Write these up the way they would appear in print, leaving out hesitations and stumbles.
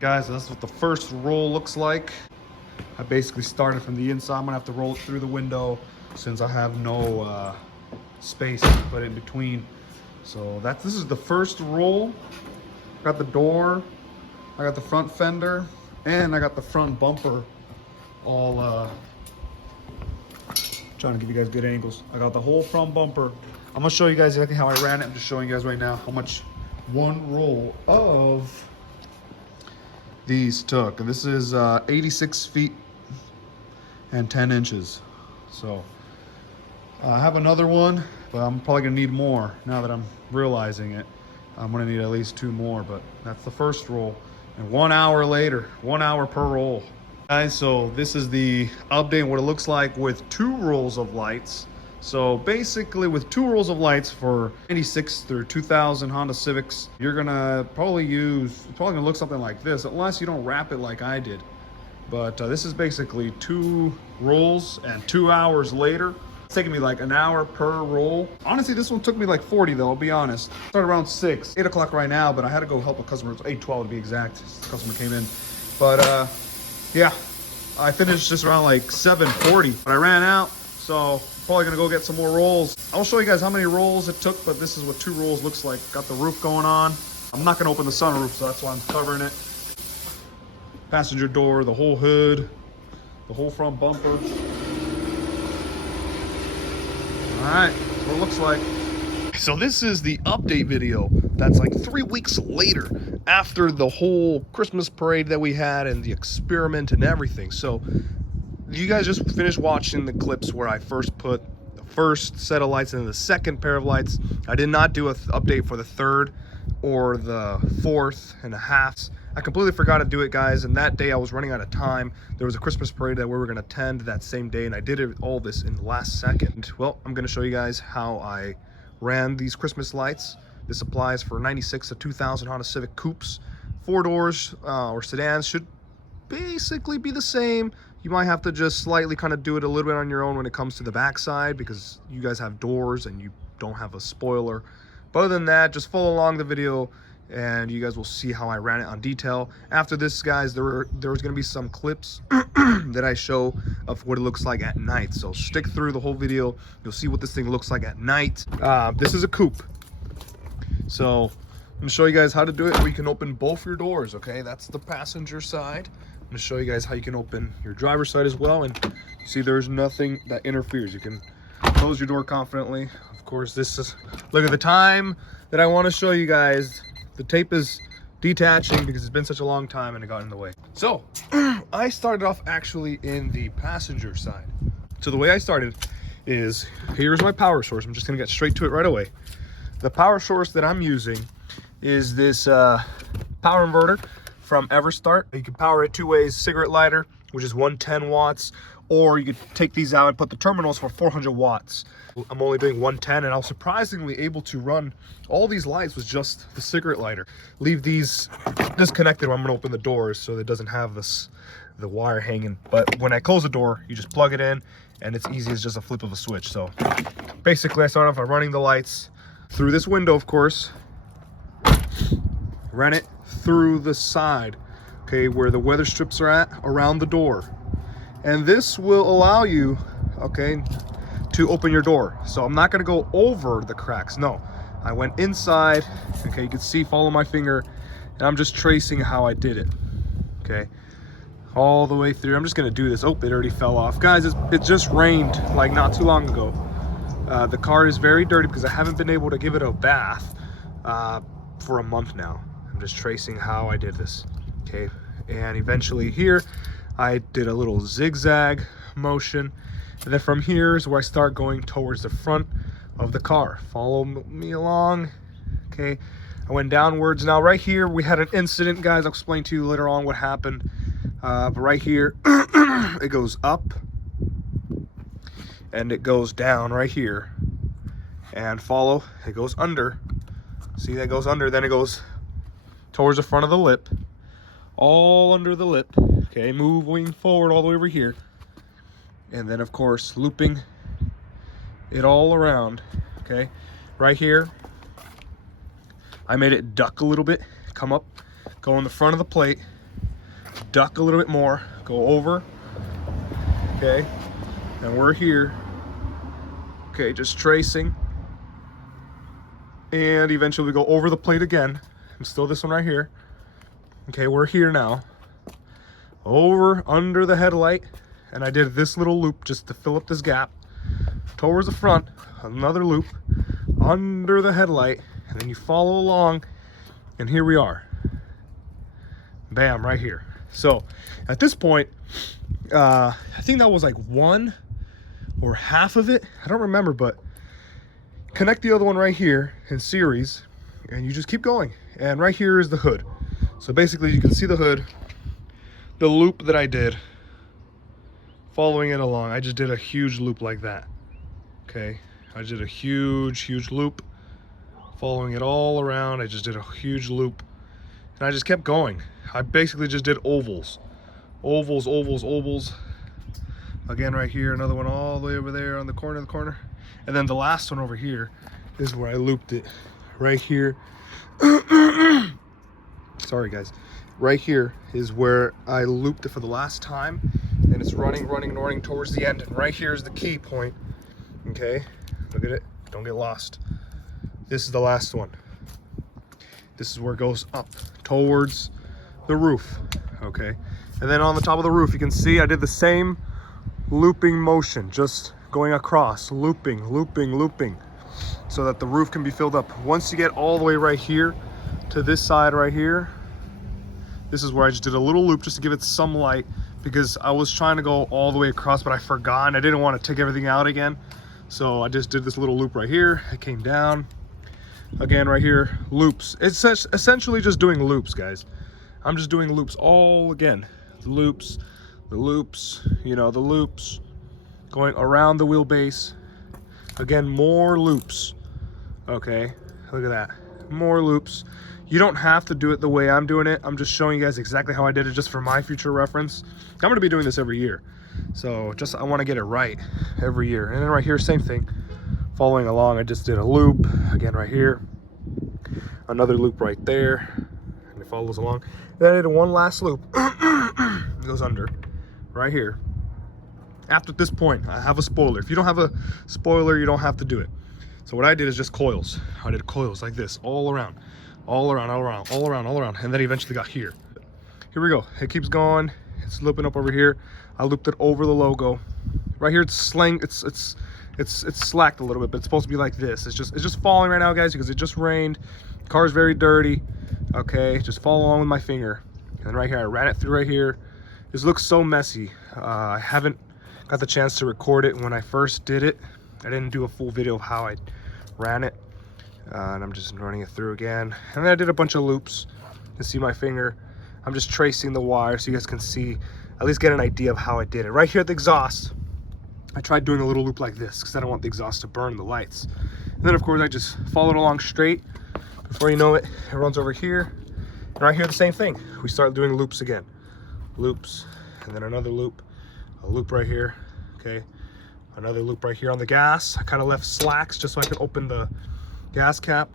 Guys, this is what the first roll looks like. I basically started from the inside. I'm gonna have to roll it through the window since I have no space to put in between. So this is the first roll. Got the door, I got the front fender, and I got the front bumper all trying to give you guys good angles. I got the whole front bumper. I'm gonna show you guys exactly how I ran it. I'm just showing you guys right now how much one roll of these took. And this is 86 feet and 10 inches. So I have another one, but I'm probably gonna need more now that I'm realizing it. I'm gonna need at least 2 more, but that's the first roll. And 1 hour later, 1 hour per roll. Guys, so this is the update, what it looks like with 2 rolls of lights. So basically with 2 rolls of lights for 96 through 2000 Honda Civics, you're gonna probably gonna look something like this, unless you don't wrap it like I did. But this is basically 2 rolls and 2 hours later. It's taking me like an hour per roll. Honestly, this one took me like 40 though, I'll be honest. Started around 6, 8 o'clock right now, but I had to go help a customer. It's 8:12 to be exact. The customer came in. But yeah, I finished just around like 7:40, but I ran out. So probably gonna go get some more rolls. I'll show you guys how many rolls it took, but this is what 2 rolls looks like. Got the roof going on. I'm not gonna open the sunroof, so that's why I'm covering it. Passenger door, the whole hood, the whole front bumper. All right, what it looks like. So this is the update video that's like 3 weeks later after the whole Christmas parade that we had and the experiment and everything. So you guys just finished watching the clips where I first put the first set of lights and then the second pair of lights. I did not do an update for the third or the fourth and a halves. I completely forgot to do it, guys, and that day I was running out of time. There was a Christmas parade that we were gonna attend that same day, and I did all this in the last second. Well, I'm gonna show you guys how I ran these Christmas lights. This applies for 96 to 2000 Honda Civic coupes. 4 doors or sedans should basically be the same. You might have to just slightly kind of do it a little bit on your own when it comes to the backside because you guys have doors and you don't have a spoiler. But other than that, just follow along the video and you guys will see how I ran it on detail. After this, guys, there's gonna be some clips that I show of what it looks like at night. So stick through the whole video. You'll see what this thing looks like at night. This is a coupe. So I'm gonna show you guys how to do it. We can open both your doors, okay? That's the passenger side. I'm gonna show you guys how you can open your driver's side as well. And you see there's nothing that interferes. You can close your door confidently. Of course, this is, look at the time that I wanna show you guys. The tape is detaching because it's been such a long time and it got in the way. So I started off actually in the passenger side. So the way I started is, here's my power source. I'm just gonna get straight to it right away. The power source that I'm using is this power inverter from Everstart. You can power it 2 ways: cigarette lighter, which is 110 watts, or you could take these out and put the terminals for 400 watts. I'm only doing 110, and I was surprisingly able to run all these lights with just the cigarette lighter. Leave these disconnected when I'm gonna open the doors so it doesn't have the wire hanging. But when I close the door, you just plug it in and it's easy as just a flip of a switch. So basically I start off by running the lights through this window, of course, ran it through the side, okay, where the weather strips are at, around the door. And this will allow you, okay, to open your door. So I'm not gonna go over the cracks, no. I went inside, okay, you can see, follow my finger, and I'm just tracing how I did it, okay? All the way through. I'm just gonna do this. Oh, it already fell off. Guys, it just rained like not too long ago. The car is very dirty because I haven't been able to give it a bath for a month now. I'm just tracing how I did this, okay? And eventually here, I did a little zigzag motion. And then from here is where I start going towards the front of the car. Follow me along, okay? I went downwards. Now right here, we had an incident, guys. I'll explain to you later on what happened. But right here, it goes up and it goes down right here. And follow, it goes under. See, that goes under, then it goes towards the front of the lip. All under the lip, okay? Moving forward all the way over here. And then, of course, looping it all around, okay? Right here, I made it duck a little bit, come up, go in the front of the plate, just duck a little bit more, go over, okay, and we're here, okay, just tracing, and eventually we go over the plate again, and still this one right here, okay, we're here now, over, under the headlight, and I did this little loop just to fill up this gap, towards the front, another loop, under the headlight, and then you follow along, and here we are. Bam, right here. So at this point, I think that was like one or half of it. I don't remember, but connect the other one right here in series, and you just keep going. And right here is the hood. So basically you can see the hood, the loop that I did, following it along. I just did a huge loop like that. Okay, I did a huge loop, following it all around. I just did a huge loop, and I just kept going. I basically just did ovals. Again, right here, another one all the way over there on the corner of the corner. And then the last one over here is where I looped it. Right here. Sorry, guys. Right here is where I looped it for the last time. And it's running towards the end. And right here is the key point. Okay, look at it. Don't get lost. This is the last one. This is where it goes up towards the roof. Okay, and then on the top of the roof you can see I did the same looping motion, just going across, looping, so that the roof can be filled up. Once you get all the way right here to this side right here, this is where I just did a little loop just to give it some light, because I was trying to go all the way across, but I forgot and I didn't want to take everything out again. So I just did this little loop right here. I came down again right here, loops. It's essentially just doing loops, guys. I'm just doing loops all again. The loops, you know, the loops, going around the wheelbase. Again, more loops. Okay, look at that, more loops. You don't have to do it the way I'm doing it. I'm just showing you guys exactly how I did it just for my future reference. I'm gonna be doing this every year. So just, I wanna get it right every year. And then right here, same thing. Following along, I just did a loop, again right here. Another loop right there, and it follows along. Then I did one last loop. It goes under, right here. After this point, I have a spoiler. If you don't have a spoiler, you don't have to do it. So what I did is just coils. I did coils like this, all around. And then eventually got here. Here we go. It keeps going. It's looping up over here. I looped it over the logo. Right here, it's slacked a little bit, but it's supposed to be like this. It's just falling right now, guys, because it just rained. The car's very dirty. Okay, just follow along with my finger. And then right here, I ran it through right here. This looks so messy. I haven't got the chance to record it when I first did it. I didn't do a full video of how I ran it. And I'm just running it through again. And then I did a bunch of loops. You can see my finger. I'm just tracing the wire so you guys can see, at least get an idea of how I did it. Right here at the exhaust, I tried doing a little loop like this because I don't want the exhaust to burn the lights. And then of course I just followed along straight. Before you know it, it runs over here. And right here, the same thing. We start doing loops again. Loops, and then another loop. A loop right here, okay. Another loop right here on the gas. I kind of left slacks just so I could open the gas cap.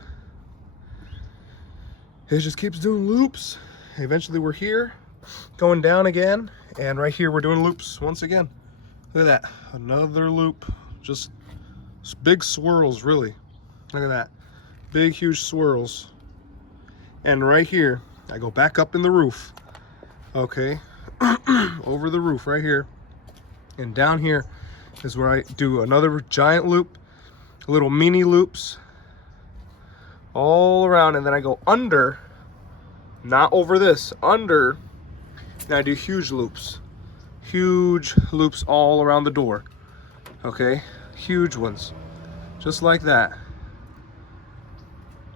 It just keeps doing loops. Eventually we're here, going down again. And right here, we're doing loops once again. Look at that, another loop. Just big swirls, really. Look at that, big, huge swirls. And right here, I go back up in the roof, okay, over the roof right here. And down here is where I do another giant loop, little mini loops all around, and then I go under, not over this, under, and I do huge loops all around the door, okay, huge ones, just like that.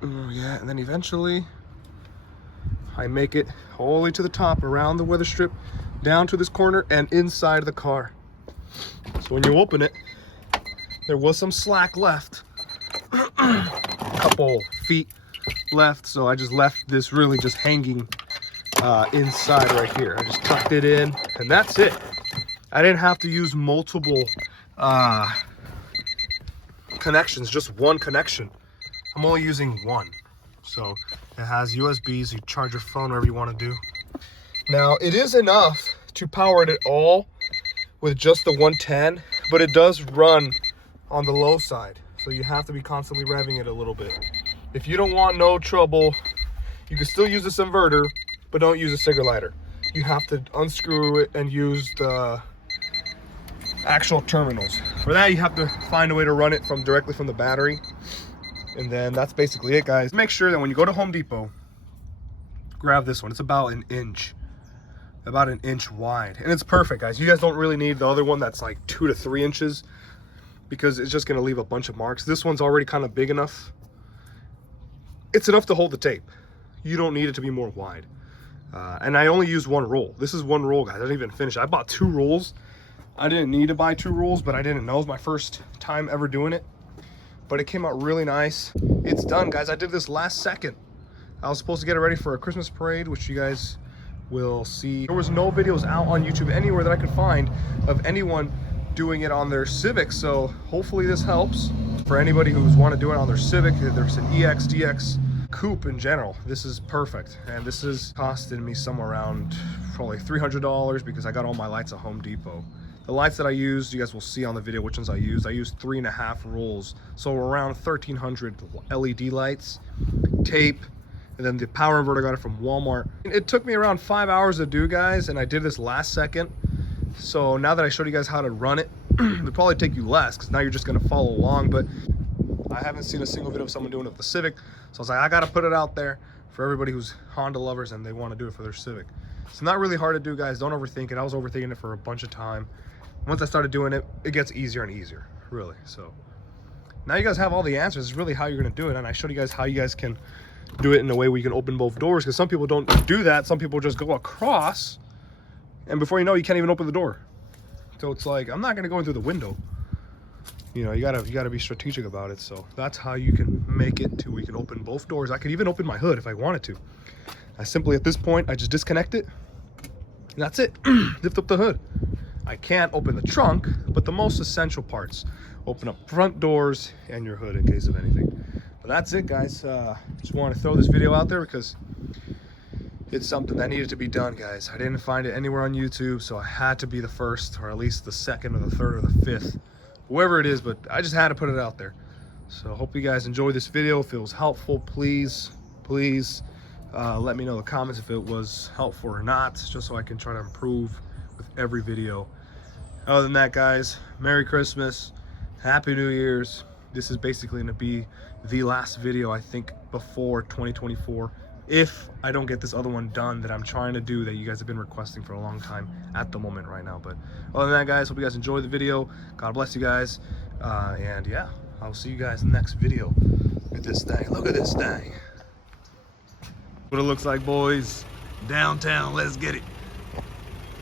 Oh yeah, and then eventually I make it all the way to the top, around the weather strip, down to this corner and inside the car. So when you open it, there was some slack left, a couple feet left, so I just left this really just hanging inside right here. I just tucked it in, and that's it. I didn't have to use multiple connections, just one connection. I'm only using one. So it has USBs, you charge your phone wherever you want to do. Now, it is enough to power it all with just the 110, but it does run on the low side. So you have to be constantly revving it a little bit. If you don't want no trouble, you can still use this inverter, but don't use a cigarette lighter. You have to unscrew it and use the actual terminals. For that, you have to find a way to run it directly from the battery. And then that's basically it, guys. Make sure that when you go to Home Depot, grab this one. It's about an inch wide, and it's perfect, guys. You guys don't really need the other one that's like 2 to 3 inches, because it's just going to leave a bunch of marks. This one's already kind of big enough. It's enough to hold the tape. You don't need it to be more wide. And I only use one roll. This is one roll, guys. I didn't even finish. I bought 2 rolls. I didn't need to buy 2 rolls, but I didn't know. It was my first time ever doing it, but it came out really nice. It's done, guys. I did this last second. I was supposed to get it ready for a Christmas parade, which you guys will see. There was no videos out on YouTube anywhere that I could find of anyone doing it on their Civic, so hopefully this helps. For anybody who's want to do it on their Civic, there's an EX, DX, coupe in general, this is perfect. And this is costing me somewhere around probably $300 because I got all my lights at Home Depot. The lights that I used, you guys will see on the video which ones I used. I used 3.5 rolls, so around 1,300 LED lights, tape, and then the power inverter, got it from Walmart. It took me around 5 hours to do, guys, and I did this last second. So now that I showed you guys how to run it, it'll probably take you less, because now you're just gonna follow along. But I haven't seen a single video of someone doing it with the Civic, so I was like, I gotta put it out there for everybody who's Honda lovers and they want to do it for their Civic. It's not really hard to do, guys. Don't overthink it. I was overthinking it for a bunch of time. Once I started doing it, it gets easier and easier, really. So now you guys have all the answers. It's really how you're gonna do it, and I showed you guys how you guys can do it in a way where you can open both doors, because some people don't do that. Some people just go across, and before you know, you can't even open the door. So it's like, I'm not gonna go in through the window. You know, you gotta be strategic about it. So that's how you can make it to where you can open both doors. I could even open my hood if I wanted to. I simply, at this point, I just disconnect it, and that's it. Lift up the hood. I can't open the trunk, but the most essential parts. Open up front doors and your hood in case of anything. But that's it, guys. Just want to throw this video out there because it's something that needed to be done, guys. I didn't find it anywhere on YouTube, so I had to be the first, or at least the second or the third or the fifth, whoever it is, but I just had to put it out there. So hope you guys enjoyed this video. If it was helpful, please let me know in the comments if it was helpful or not, just so I can try to improve with every video. Other than that, guys, Merry Christmas, Happy New Year's. This is basically going to be the last video, I think, before 2024, if I don't get this other one done that I'm trying to do, that you guys have been requesting for a long time at the moment right now. But other than that, guys, hope you guys enjoyed the video. God bless you guys, and yeah, I'll see you guys in the next video. Look at this thing. Look at this thing. What it looks like, boys. Downtown, let's get it.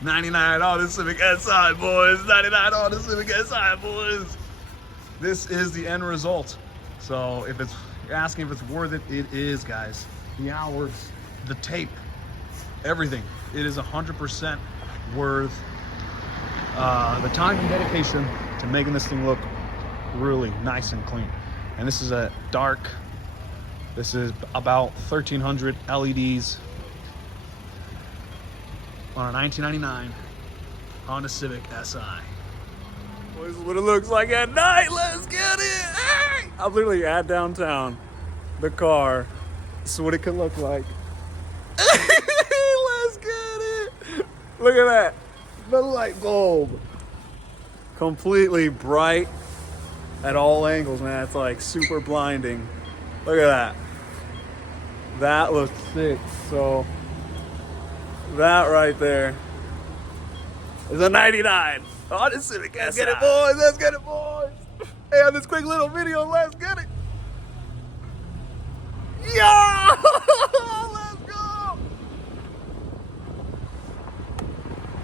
99 Honda Civic Si, boys. 99 Honda Civic Si, boys. This is the end result. So if you're asking if it's worth it, it is, guys. The hours, the tape, everything. It is 100% worth the time and dedication to making this thing look really nice and clean. And this is a dark. This is about 1,300 LEDs on a 1999 Honda Civic Si. This is what it looks like at night. Let's get it. Hey! I'm literally at downtown. The car. This is what it could look like. Let's get it. Look at that. The light bulb. Completely bright at all angles, man. It's like super blinding. Look at that. That looks sick. So that right there is a 99 Honda Civic Si. Let's get it, boys. Let's get it, boys. Hey, on this quick little video, let's get it. Yeah! Let's go!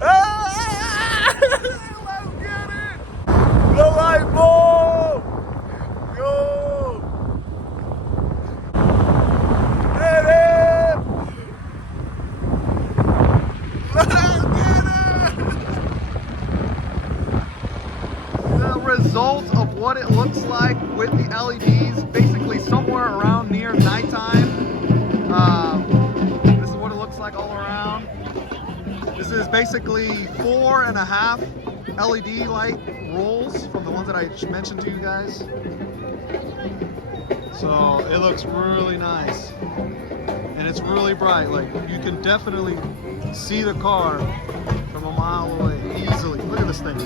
Hey! Let's get it! The light bulb! Yo! Hit it! Let's get it! The result of what it looks like with the LEDs, basically somewhere around near nighttime. This is what it looks like all around. This is basically 4.5 LED light rolls from the ones that I mentioned to you guys. So it looks really nice. And it's really bright. Like, you can definitely see the car from a mile away easily. Look at this thing.